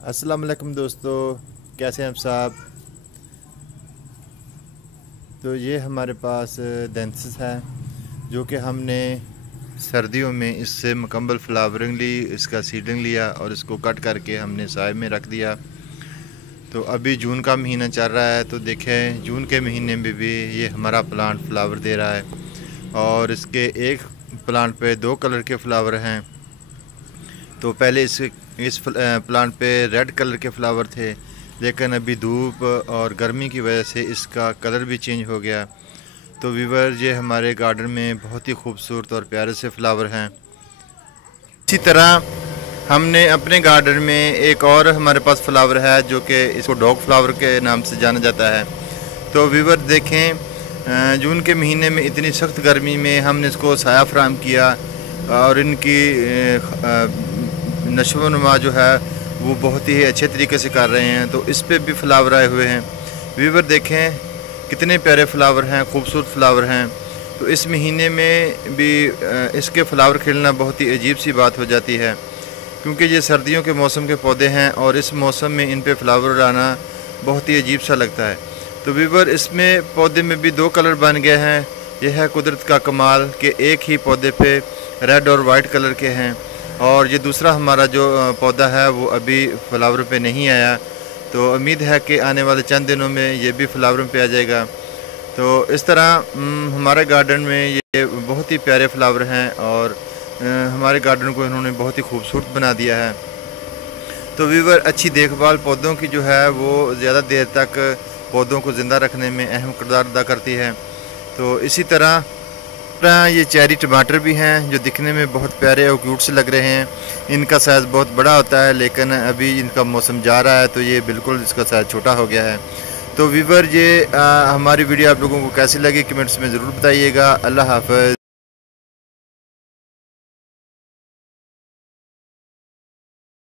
अस्सलाम वालेकुम दोस्तों, कैसे हैं आप साहब। तो ये हमारे पास डेंसिस है जो कि हमने सर्दियों में इससे मुकम्मल फ्लावरिंग ली, इसका सीडलिंग लिया और इसको कट करके हमने साइड में रख दिया। तो अभी जून का महीना चल रहा है, तो देखें जून के महीने में भी ये हमारा प्लांट फ्लावर दे रहा है और इसके एक प्लांट पे 2 कलर के फ्लावर हैं। तो पहले इस प्लांट पे रेड कलर के फ्लावर थे, लेकिन अभी धूप और गर्मी की वजह से इसका कलर भी चेंज हो गया। तो व्यूअर, ये हमारे गार्डन में बहुत ही खूबसूरत और प्यारे से फ्लावर हैं। इसी तरह हमने अपने गार्डन में एक और हमारे पास फ्लावर है जो कि इसको डॉग फ्लावर के नाम से जाना जाता है। तो व्यूअर देखें, जून के महीने में इतनी सख्त गर्मी में हमने इसको साया फराहम किया और इनकी नशो नुमा जो है वो बहुत ही अच्छे तरीके से कर रहे हैं। तो इस पे भी फ्लावर आए हुए हैं। व्यूअर देखें कितने प्यारे फ्लावर हैं, खूबसूरत फ्लावर हैं। तो इस महीने में भी इसके फ्लावर खिलना बहुत ही अजीब सी बात हो जाती है, क्योंकि ये सर्दियों के मौसम के पौधे हैं और इस मौसम में इन पे फ्लावर आना बहुत ही अजीब सा लगता है। तो व्यूअर, इसमें पौधे में भी 2 कलर बन गए हैं। यह है कुदरत का कमाल कि एक ही पौधे पे रेड और वाइट कलर के हैं और ये दूसरा हमारा जो पौधा है वो अभी फ्लावर पे नहीं आया। तो उम्मीद है कि आने वाले चंद दिनों में ये भी फ्लावर पे आ जाएगा। तो इस तरह हमारे गार्डन में ये बहुत ही प्यारे फ्लावर हैं और हमारे गार्डन को इन्होंने बहुत ही खूबसूरत बना दिया है। तो व्यूअर, अच्छी देखभाल पौधों की जो है वो ज़्यादा देर तक पौधों को ज़िंदा रखने में अहम किरदार अदा करती है। तो इसी तरह ये चेरी टमाटर भी हैं जो दिखने में बहुत प्यारे और क्यूट से लग रहे हैं। इनका साइज़ बहुत बड़ा होता है, लेकिन अभी इनका मौसम जा रहा है तो ये बिल्कुल इसका साइज़ छोटा हो गया है। तो व्यूअर, ये हमारी वीडियो आप लोगों को कैसी लगी कमेंट्स में ज़रूर बताइएगा। अल्लाह हाफ़िज़।